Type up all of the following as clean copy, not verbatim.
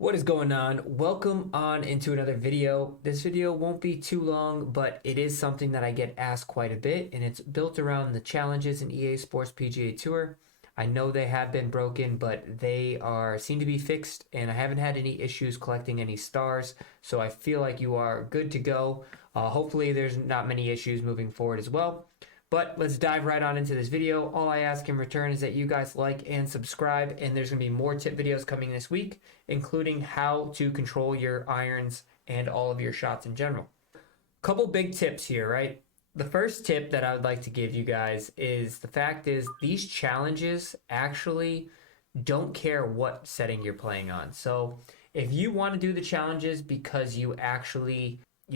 What is going on? Welcome on into another video. This video won't be too long, but it is something that I get asked quite a bit, and it's built around the challenges in EA Sports PGA Tour. I know they have been broken, but they seem to be fixed, and I haven't had any issues collecting any stars, so I feel like you are good to go. Hopefully there's not many issues moving forward as well. But let's dive right on into this video. All I ask in return is that you guys like and subscribe, and there's going to be more tip videos coming this week, including how to control your irons and all of your shots in general. Couple big tips here, right? The first tip that I would like to give you guys is the fact is these challenges actually don't care what setting you're playing on. So if you want to do the challenges because you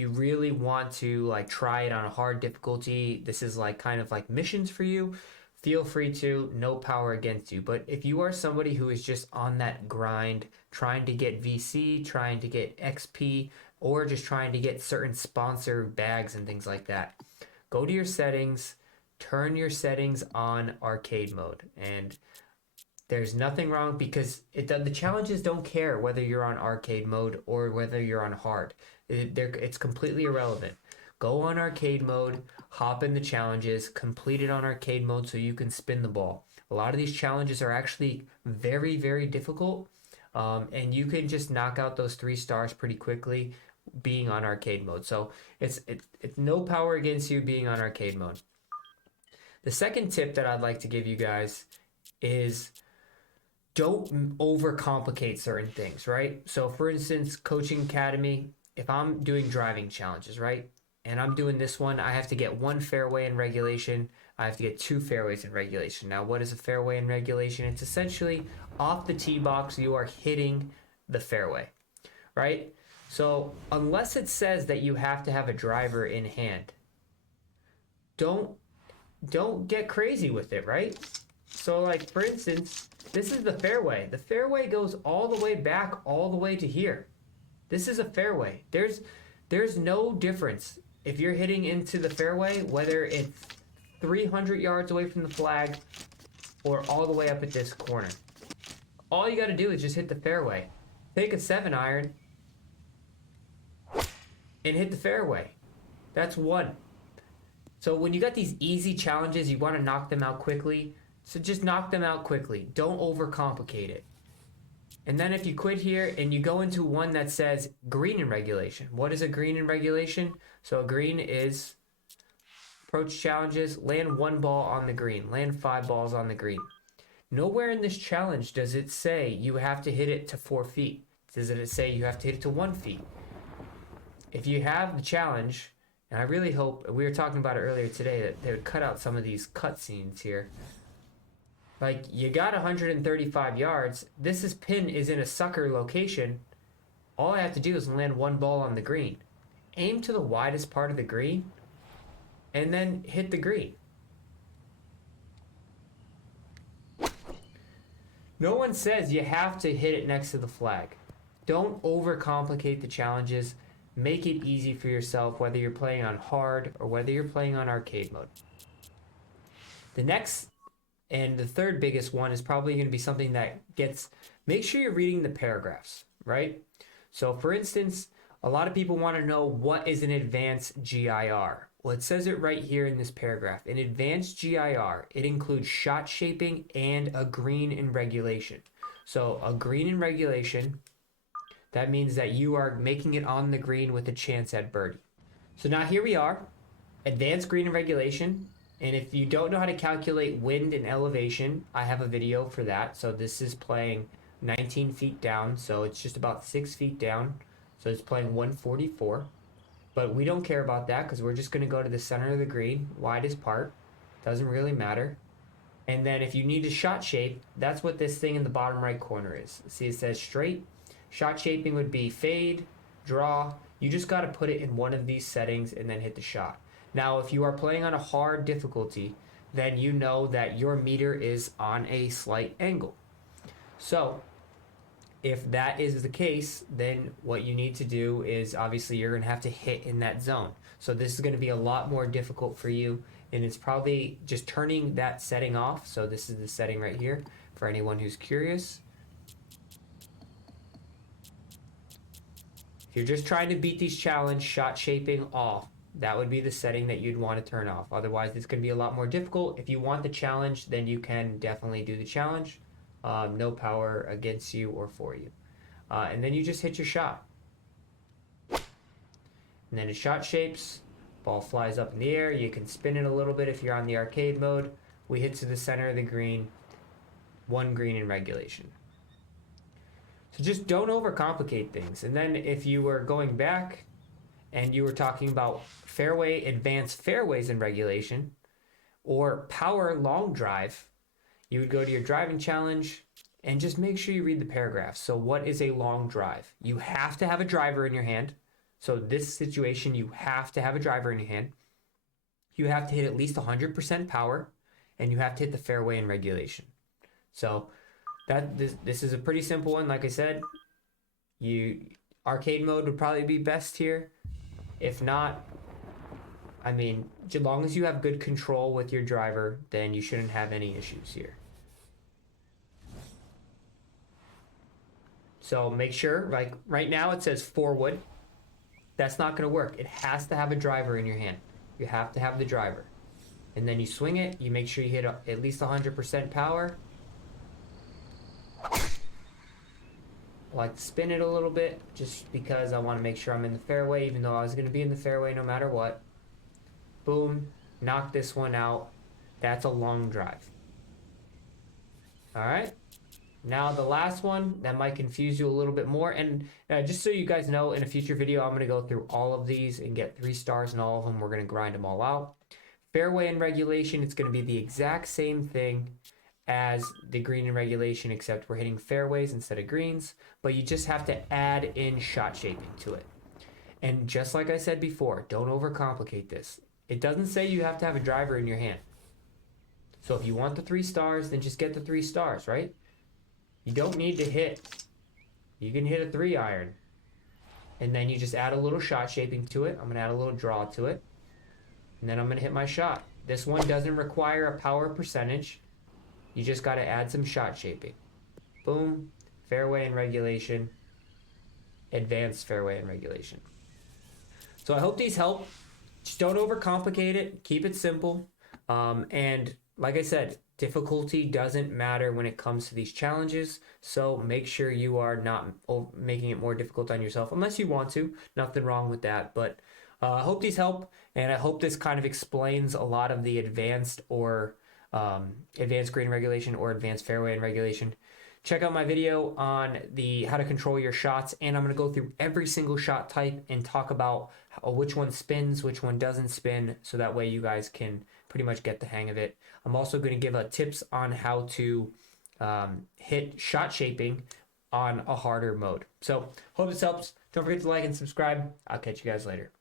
really want to like try it on a hard difficulty, this is like kind of like missions for you, feel free to, no power against you. But if you are somebody who is just on that grind, trying to get VC, trying to get XP, or just trying to get certain sponsor bags and things like that, go to your settings, turn your settings on arcade mode. And there's nothing wrong because the challenges don't care whether you're on arcade mode or whether you're on hard. It's completely irrelevant. Go on arcade mode, hop in the challenges, complete it on arcade mode so you can spin the ball. A lot of these challenges are actually very, very difficult, and you can just knock out those 3 stars pretty quickly being on arcade mode. So it's no power against you being on arcade mode. The second tip that I'd like to give you guys is don't overcomplicate certain things, right? So for instance, Coaching Academy, if I'm doing driving challenges, right? And I'm doing this one, I have to get 1 fairway in regulation. I have to get 2 fairways in regulation. Now, what is a fairway in regulation? It's essentially off the tee box, you are hitting the fairway, right? So unless it says that you have to have a driver in hand, don't get crazy with it, right? So like for instance, this is the fairway. The fairway goes all the way back, all the way to here. This is a fairway. There's no difference if you're hitting into the fairway, whether it's 300 yards away from the flag or all the way up at this corner. All you got to do is just hit the fairway. Take a 7-iron and hit the fairway. That's one. So when you got these easy challenges, you want to knock them out quickly. So just knock them out quickly. Don't overcomplicate it. And then if you quit here and you go into one that says green in regulation. What is a green in regulation? So a green is approach challenges, land 1 ball on the green, land 5 balls on the green. Nowhere in this challenge does it say you have to hit it to 4 feet. Does it say you have to hit it to 1 feet? If you have the challenge, and I really hope, we were talking about it earlier today, that they would cut out some of these cutscenes here. Like, you got 135 yards. Pin is in a sucker location. All I have to do is land 1 ball on the green. Aim to the widest part of the green, and then hit the green. No one says you have to hit it next to the flag. Don't overcomplicate the challenges. Make it easy for yourself, whether you're playing on hard or whether you're playing on arcade mode. The next and the third biggest one is probably going to be something that make sure you're reading the paragraphs, right? So for instance, a lot of people want to know what is an advanced GIR. Well, it says it right here in this paragraph. An advanced GIR, it includes shot shaping and a green in regulation. So a green in regulation, that means that you are making it on the green with a chance at birdie. So now here we are, advanced green in regulation. And if you don't know how to calculate wind and elevation, I have a video for that. So this is playing 19 feet down, so it's just about 6 feet down. So it's playing 144. But we don't care about that because we're just going to go to the center of the green, widest part. Doesn't really matter. And then if you need a shot shape, that's what this thing in the bottom right corner is. See, it says straight. Shot shaping would be fade, draw. You just got to put it in one of these settings and then hit the shot. Now, if you are playing on a hard difficulty, then you know that your meter is on a slight angle. So, if that is the case, then what you need to do is obviously you're going to have to hit in that zone. So this is going to be a lot more difficult for you, and it's probably just turning that setting off. So this is the setting right here for anyone who's curious. If you're just trying to beat these challenge, shot shaping off. That would be the setting that you'd want to turn off. Otherwise, it's going to be a lot more difficult. If you want the challenge, then you can definitely do the challenge. No power against you or for you. And then you just hit your shot. And then it shot shapes. Ball flies up in the air. You can spin it a little bit if you're on the arcade mode. We hit to the center of the green. 1 green in regulation. So just don't overcomplicate things. And then if you were going back and you were talking about advanced fairways in regulation, or power long drive, you would go to your driving challenge and just make sure you read the paragraphs. So what is a long drive? You have to have a driver in your hand. So this situation, you have to have a driver in your hand. You have to hit at least 100% power, and you have to hit the fairway in regulation. So this is a pretty simple one. Like I said, arcade mode would probably be best here. If not, I mean, as long as you have good control with your driver, then you shouldn't have any issues here. So make sure, like right now it says 4 wood. That's not going to work. It has to have a driver in your hand. You have to have the driver. And then you swing it. You make sure you hit at least 100% power. I like to spin it a little bit just because I want to make sure I'm in the fairway, even though I was going to be in the fairway no matter what. Boom. Knock this one out. That's a long drive. All right. Now the last one, that might confuse you a little bit more. And just so you guys know, in a future video, I'm going to go through all of these and get 3 stars in all of them. We're going to grind them all out. Fairway and regulation, it's going to be the exact same thing as the green and regulation, except we're hitting fairways instead of greens. But you just have to add in shot shaping to it. And just like I said before, don't overcomplicate this. It doesn't say you have to have a driver in your hand. So if you want the 3 stars, then just get the 3 stars, right? You don't need to hit. You can hit a 3-iron. And then you just add a little shot shaping to it. I'm going to add a little draw to it. And then I'm going to hit my shot. This one doesn't require a power percentage. You just got to add some shot shaping. Boom. Fairway and regulation. Advanced fairway and regulation. So I hope these help. Just don't overcomplicate it. Keep it simple. And like I said, difficulty doesn't matter when it comes to these challenges. So make sure you are not making it more difficult on yourself unless you want to. Nothing wrong with that. But I hope these help. And I hope this kind of explains a lot of the advanced green regulation or advanced fairway and regulation. Check out my video on how to control your shots, and I'm going to go through every single shot type and talk about which one spins, which one doesn't spin, so that way you guys can pretty much get the hang of it. I'm also going to give tips on how to hit shot shaping on a harder mode. So hope this helps. Don't forget to like and subscribe. I'll catch you guys later.